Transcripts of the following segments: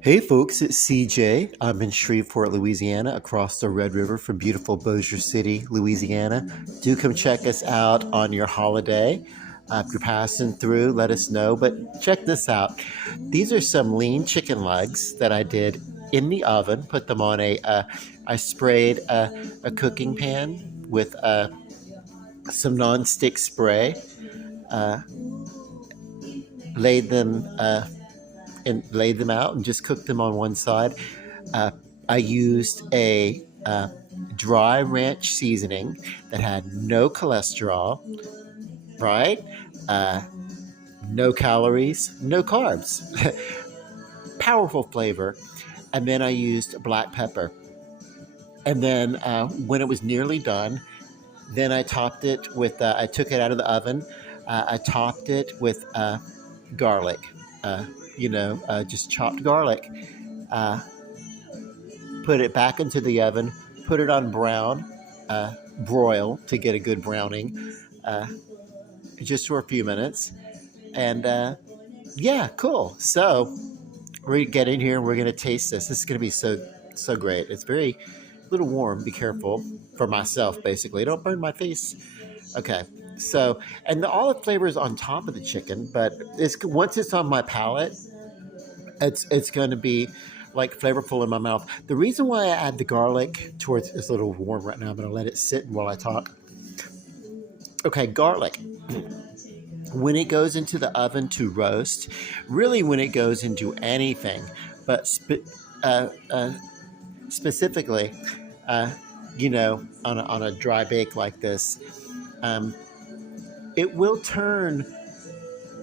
Hey folks, it's CJ. I'm in Shreveport, Louisiana, across the Red River from beautiful Bossier City, Louisiana. Do come check us out on your holiday. If you're passing through, let us know. But check this out. These are some lean chicken legs that I did in the oven. Put them on I sprayed a cooking pan with some nonstick spray. Uh, laid them and laid them out and just cooked them on one side. Uh, I used a dry ranch seasoning that had no cholesterol, right? Uh, no calories, no carbs. Powerful flavor. And then I used black pepper. And then when it was nearly done, then I topped it with, I took it out of the oven. I topped it with garlic, uh, just chopped garlic. Uh, Put it back into the oven, put it on broil to get a good browning, uh, just for a few minutes. And yeah, cool. So we're gonna get in here and we're gonna taste this. This is gonna be so great. It's very little warm. Be careful for myself, basically. Don't burn my face. Okay. So, and all the flavors on top of the chicken, but once it's on my palate, it's going to be like flavorful in my mouth. The reason why I add the garlic towards it's a little warm right now. I'm going to let it sit while I talk. Okay, garlic. When it goes into the oven to roast, really when it goes into anything, but uh, uh, specifically, uh, on a dry bake like this, um, it will turn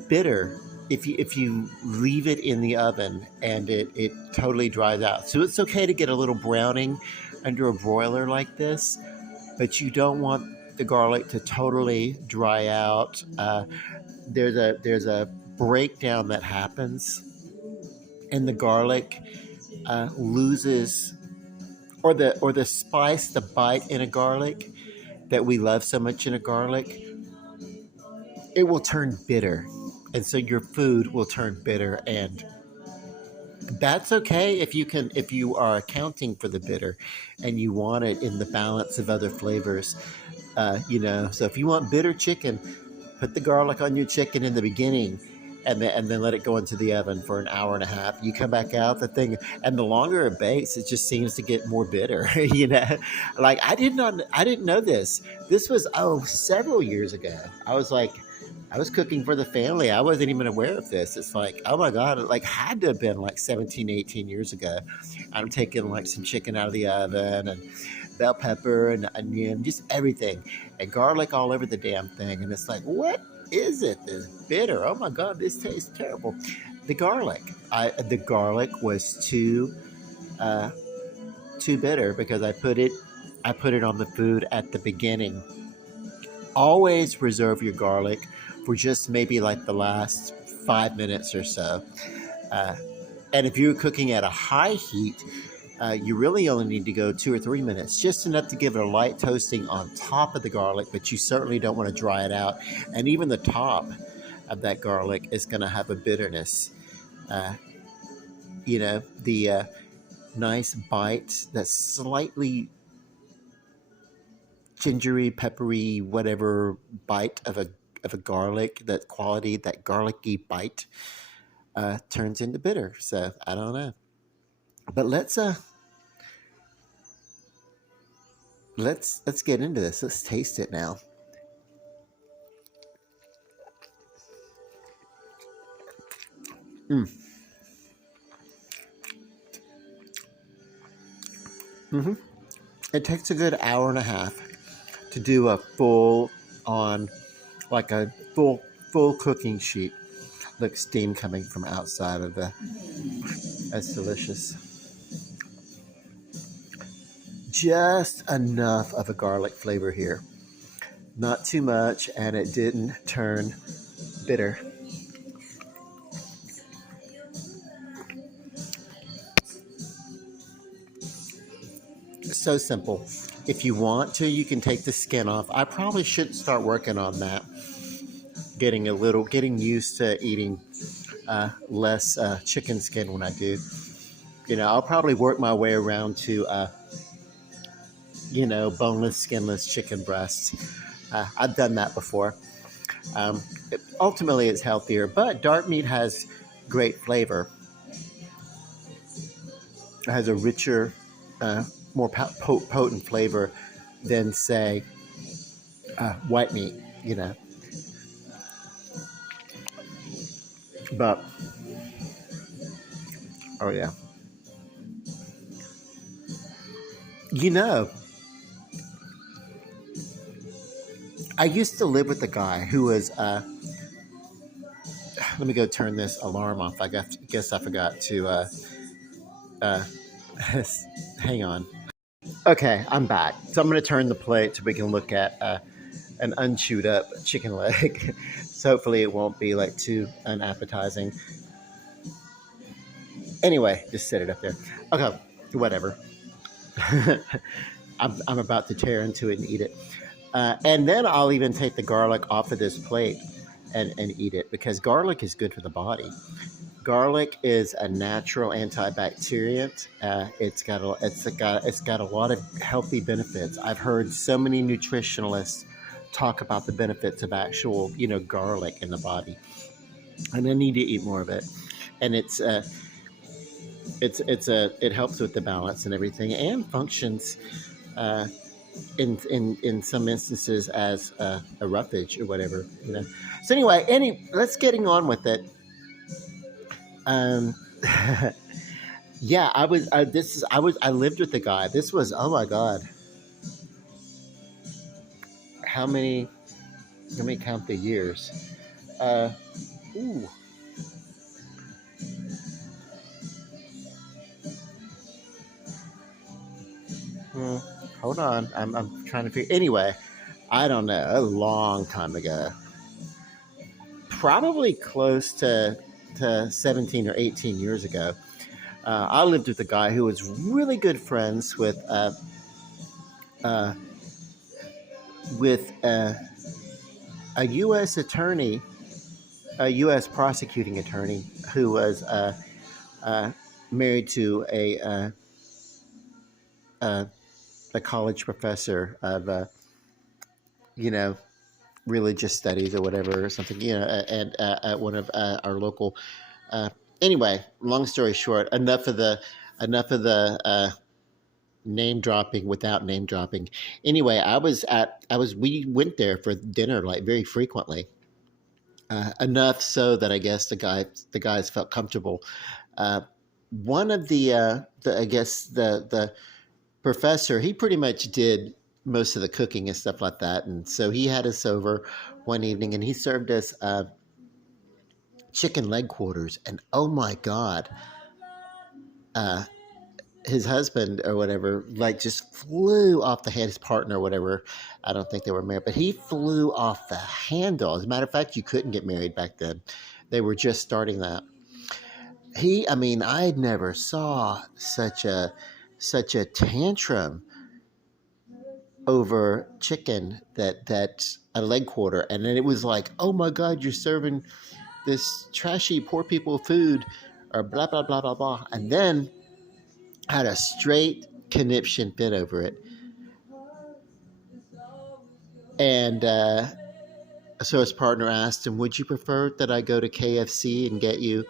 bitter if you leave it in the oven and it totally dries out. So it's okay to get a little browning under a broiler like this, but you don't want the garlic to totally dry out. There's a breakdown that happens, and the garlic loses or the spice, the bite in a garlic that we love so much in a garlic, it will turn bitter, and so your food will turn bitter, and that's okay if you are accounting for the bitter and you want it in the balance of other flavors. So if you want bitter chicken, put the garlic on your chicken in the beginning, and then let it go into the oven for an hour and a half. You come back out, the thing, and the longer it bakes, it just seems to get more bitter. Like I didn't know this. This was several years ago. I was cooking for the family. I wasn't even aware of this. It's like, oh my God, it like had to have been like 17, 18 years ago. I'm taking like some chicken out of the oven and bell pepper and onion, just everything, and garlic all over the damn thing. And it's like, what is it? This bitter. Oh my God, this tastes terrible. The garlic was uh, too bitter because I put it on the food at the beginning. Always reserve your garlic for just maybe like the last 5 minutes or so. Uh, and if you're cooking at a high heat, you really only need to go 2 or 3 minutes, just enough to give it a light toasting on top of the garlic, but you certainly don't want to dry it out. And even the top of that garlic is going to have a bitterness. Uh, the nice bite, that slightly gingery, peppery, whatever bite of a garlic, that quality, that garlicky bite, turns into bitter. So I don't know, but let's get into this. Let's taste it now. Mm. Hmm. It takes a good hour and a half to do a full on, like a full cooking sheet. Look, steam coming from outside of the. That's delicious. Just enough of a garlic flavor here, not too much, and it didn't turn bitter. So simple. If you want to, you can take the skin off. I probably should start working on that. Getting used to eating less chicken skin when I do. I'll probably work my way around to boneless, skinless chicken breasts. I've done that before. Um, Ultimately, it's healthier, but dark meat has great flavor. It has a richer, more potent flavor than, say, white meat. You know, but oh yeah, you know, I used to live with a guy who was. Let me go turn this alarm off. Guess I forgot to. Uh, hang on. Okay, I'm back. So I'm going to turn the plate so we can look at an unchewed up chicken leg. So hopefully it won't be like too unappetizing. Anyway, just set it up there. Okay, whatever. I'm about to tear into it and eat it. And then I'll even take the garlic off of this plate and eat it because garlic is good for the body. Garlic is a natural antibacteriant. It's got a lot of healthy benefits. I've heard so many nutritionalists talk about the benefits of actual garlic in the body, and I need to eat more of it. And it helps with the balance and everything, and functions uh, in some instances as a roughage or whatever. So anyway, let's getting on with it. Um, yeah, I lived with the guy. This was, oh my god, how many? Let me count the years. Uh, ooh, hmm, hold on. I'm trying to figure. Anyway, I don't know. A long time ago, probably close to 17 or 18 years ago. I lived with a guy who was really good friends uh, with a U.S. attorney, a U.S. prosecuting attorney who was uh, married to uh, a college professor of you know religious studies or whatever or something. And at one of our local. Uh, anyway, long story short, enough of the name dropping without name dropping. Anyway, we went there for dinner like very frequently. Enough so that I guess the guys felt comfortable. Uh, One of the I guess the professor, he pretty much did most of the cooking and stuff like that, and so he had us over one evening, and he served us chicken leg quarters, and oh my god, uh, his husband or whatever, like just flew off the head. His partner or whatever, I don't think they were married, but he flew off the handle. As a matter of fact, you couldn't get married back then. They were just starting that. I mean, I never saw such a tantrum over chicken that a leg quarter, and then it was like, oh my god, you're serving this trashy poor people food, or blah blah blah blah blah, and then had a straight conniption fit over it. And so his partner asked him, "Would you prefer that I go to KFC and get you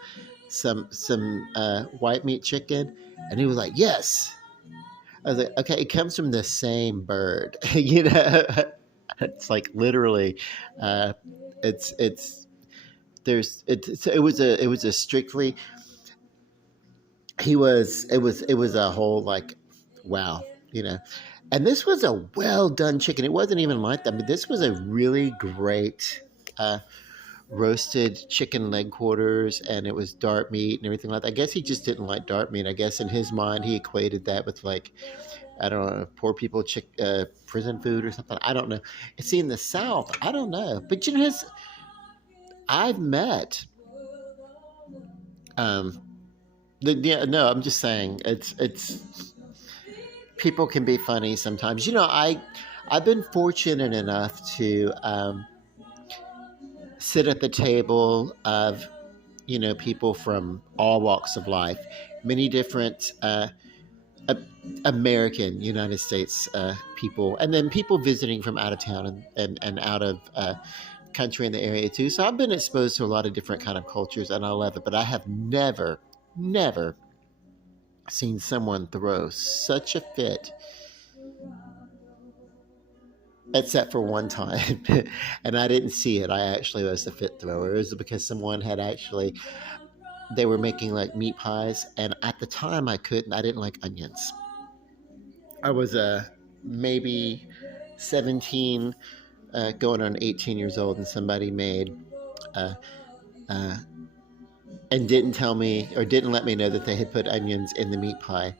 some white meat chicken?" And he was like, "Yes." I was like, "Okay, it comes from the same bird, you know." It's like literally, uh, it's it was a strictly it was a whole like wow, you know. And this was a well done chicken. It wasn't even like that. I mean, this was a really great uh, roasted chicken leg quarters, and it was dark meat and everything like that. I guess he just didn't like dark meat. I guess in his mind he equated that with like, I don't know, poor people prison food or something. I don't know. See, in the South, I don't know. But I've met um yeah, no, I'm just saying it's people can be funny sometimes. I've been fortunate enough to sit at the table of people from all walks of life, many different American United States people, and then people visiting from out of town and out of country in the area too. So I've been exposed to a lot of different kind of cultures, and I love it. But I have never seen someone throw such a fit, except for one time, and I didn't see it. I actually was the fit thrower. It was because someone had actually they were making like meat pies, and at the time I didn't like onions. I was maybe 17, going on 18 years old, and somebody made uh, uh, and didn't tell me or didn't let me know that they had put onions in the meat pie.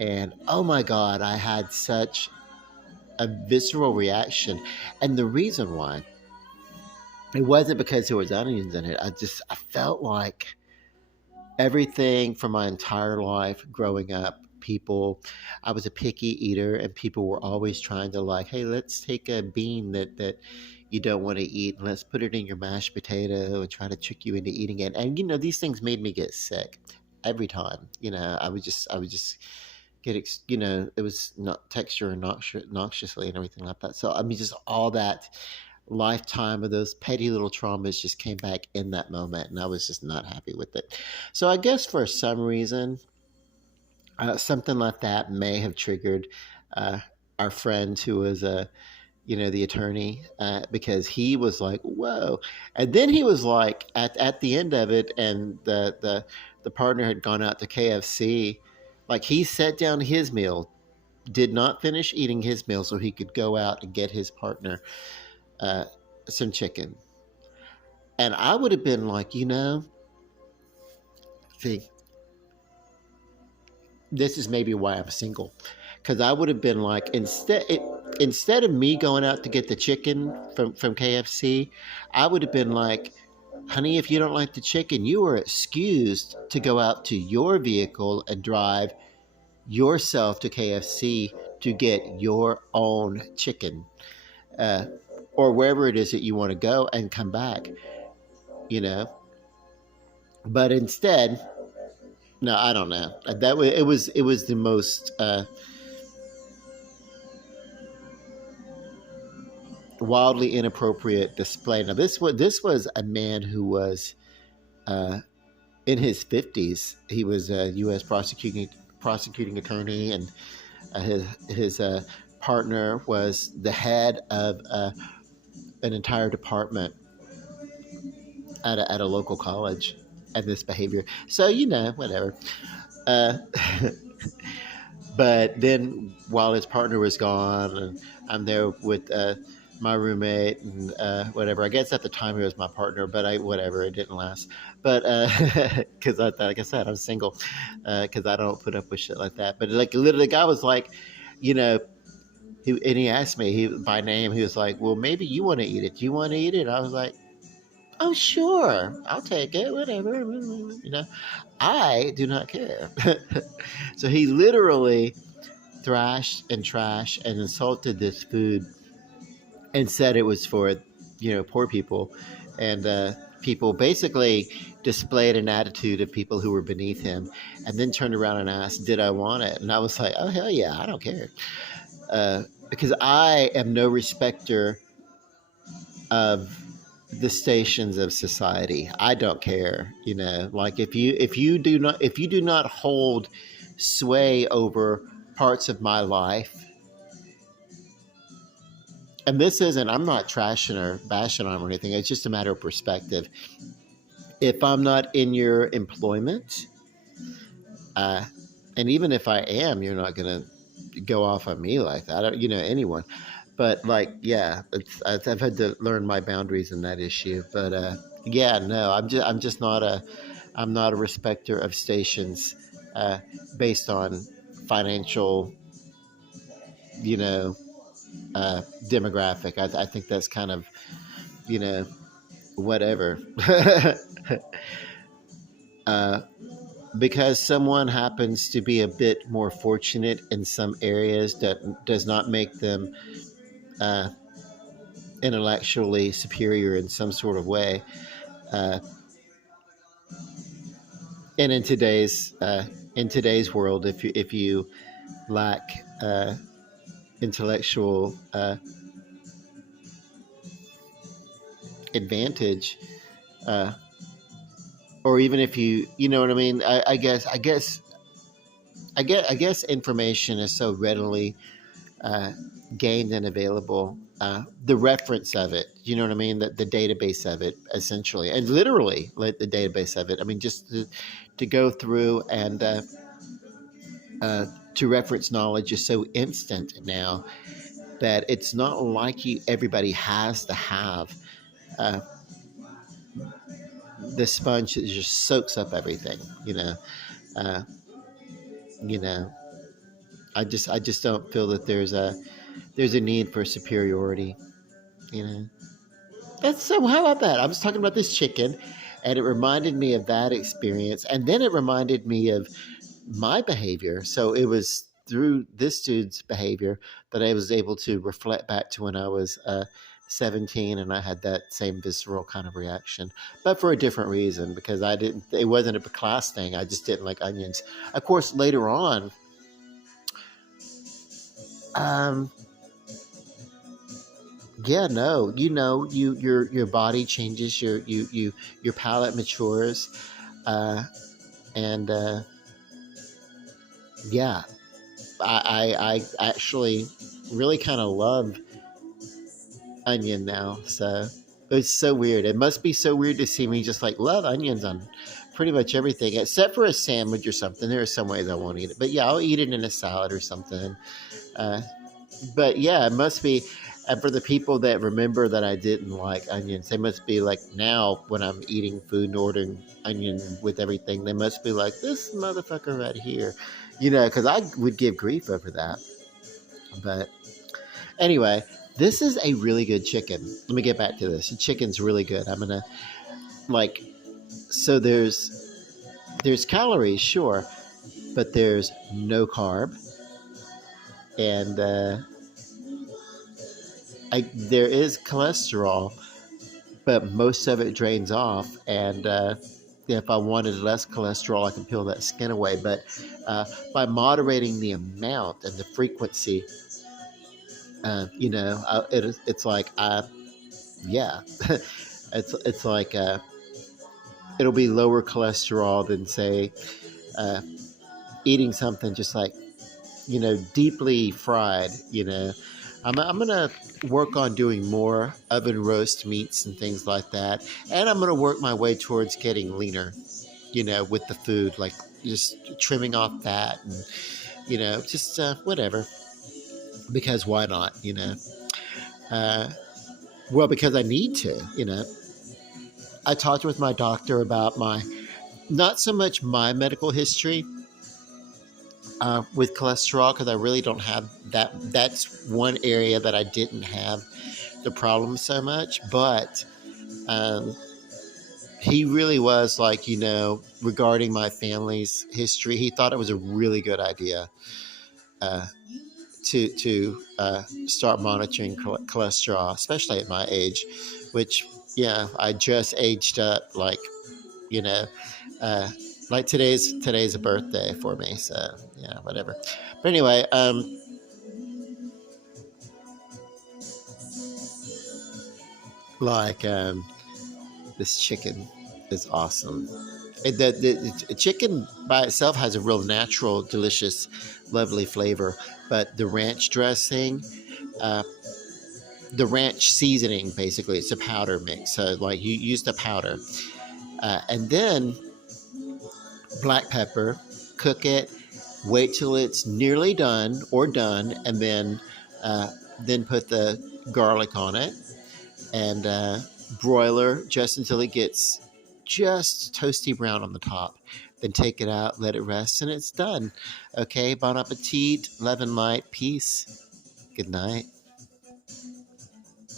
And oh my God, I had such a visceral reaction. And the reason why, it wasn't because there was onions in it. I felt like everything from my entire life growing up, I was a picky eater, and people were always trying to, like, hey, let's take a bean that you don't want to eat and let's put it in your mashed potato and try to trick you into eating it. And these things made me get sick every time. I would just get it was not texture and noxiously and everything like that. So I mean, just all that lifetime of those petty little traumas just came back in that moment, and I was just not happy with it. So I guess for some reason, something like that may have triggered uh, our friend who was the attorney, because he was like, whoa. And then he was like, at the end of it, and the partner had gone out to KFC. Like, he set down his meal, did not finish eating his meal so he could go out and get his partner uh, some chicken. And I would have been like, see, this is maybe why I'm single, because I would have been like, instead of me going out to get the chicken from KFC, I would have been like, honey, if you don't like the chicken, you are excused to go out to your vehicle and drive yourself to KFC to get your own chicken, uh, or wherever it is that you want to go, and come back. You know, but instead, no, I don't know. It was the most wildly inappropriate display. Now this was a man who was uh, in his 50s. He was a U.S. prosecuting attorney, and his partner was the head of an entire department at a local college. And this behavior, so whatever. Uh, but then, while his partner was gone, and I'm there with my roommate and whatever. I guess at the time he was my partner, but whatever, it didn't last. But because like I said, I'm single, because I don't put up with shit like that. But like, literally, the guy was like, you know. He asked me by name. He was like, "Well, maybe you want to eat it. Do you want to eat it?" I was like, "Oh, sure, I'll take it. Whatever." I do not care. So he literally thrashed and trashed and insulted this food, and said it was for poor people, and people basically displayed an attitude of people who were beneath him, and then turned around and asked, "Did I want it?" And I was like, "Oh, hell yeah, I don't care," because I am no respecter of the stations of society. I don't care, like, if you do not hold sway over parts of my life. And this isn't, I'm not trashing or bashing on or anything. It's just a matter of perspective. If I'm not in your employment, uh, and even if I am, you're not going to go off on me like that. I don't, anyone. But like, yeah, I've had to learn my boundaries in that issue. But yeah, no, I'm not a respecter of stations uh, based on financial, you know, demographic. I think that's kind of, you know, whatever. uh, because someone happens to be a bit more fortunate in some areas, that does not make them uh, intellectually superior in some sort of way. Uh, And in today's world, if you lack intellectual advantage, uh, or even if you know what I mean. I guess information is so readily uh, gained and available. The reference of it, you know what I mean? The database of it, essentially, and literally, like the database of it. I mean, just to go through and uh, to reference knowledge is so instant now that it's not like everybody has to have uh, the sponge that just soaks up everything. Uh, you know. I just don't feel that there's a need for superiority. You know. That's so. How about that? I was talking about this chicken, and it reminded me of that experience, and then it reminded me of my behavior. So it was through this dude's behavior that I was able to reflect back to when I was 17, and I had that same visceral kind of reaction, but for a different reason because I didn't. It wasn't a class thing. I just didn't like onions. Of course, later on. Um, yeah, no, your body changes, your palate matures, uh, and yeah, I actually really kind of love onion now. So it's so weird. It must be so weird to see me just like love onions on pretty much everything except for a sandwich or something. There are some ways I won't eat it, but yeah, I'll eat it in a salad or something. Uh, but yeah, it must be. And for the people that remember that I didn't like onions, they must be like now when I'm eating food and ordering onion with everything, they must be like this motherfucker right here, because I would give grief over that. But anyway, this is a really good chicken. Let me get back to this. The chicken's really good. I'm gonna like so there's calories, sure, but there's no carb, and there is cholesterol, but most of it drains off. And if I wanted less cholesterol, I can peel that skin away. But by moderating the amount and the frequency, it's like yeah, it's like it'll be lower cholesterol than say uh, eating something just like deeply fried. I'm gonna work on doing more oven roast meats and things like that, and I'm gonna work my way towards getting leaner. With the food, like just trimming off fat and just whatever. Because why not? Uh, well, because I need to. I talked with my doctor about my not so much my medical history with cholesterol because I really don't have that. That's one area that I didn't have the problem so much, but um, he really was like, regarding my family's history, he thought it was a really good idea uh, to start monitoring cholesterol, especially at my age, which yeah, I just aged up you know, uh, like today's a birthday for me, so yeah, whatever. But anyway, like this chicken is awesome. The chicken by itself has a real natural, delicious, lovely flavor, but the ranch dressing, uh, the ranch seasoning, basically, it's a powder mix. So like you use the powder, and then black pepper, cook it, wait till it's nearly done or done, and then put the garlic on it and broiler just until it gets just toasty brown on the top. Then take it out, let it rest, and it's done. Okay, bon appetit, love and light, peace. Good night.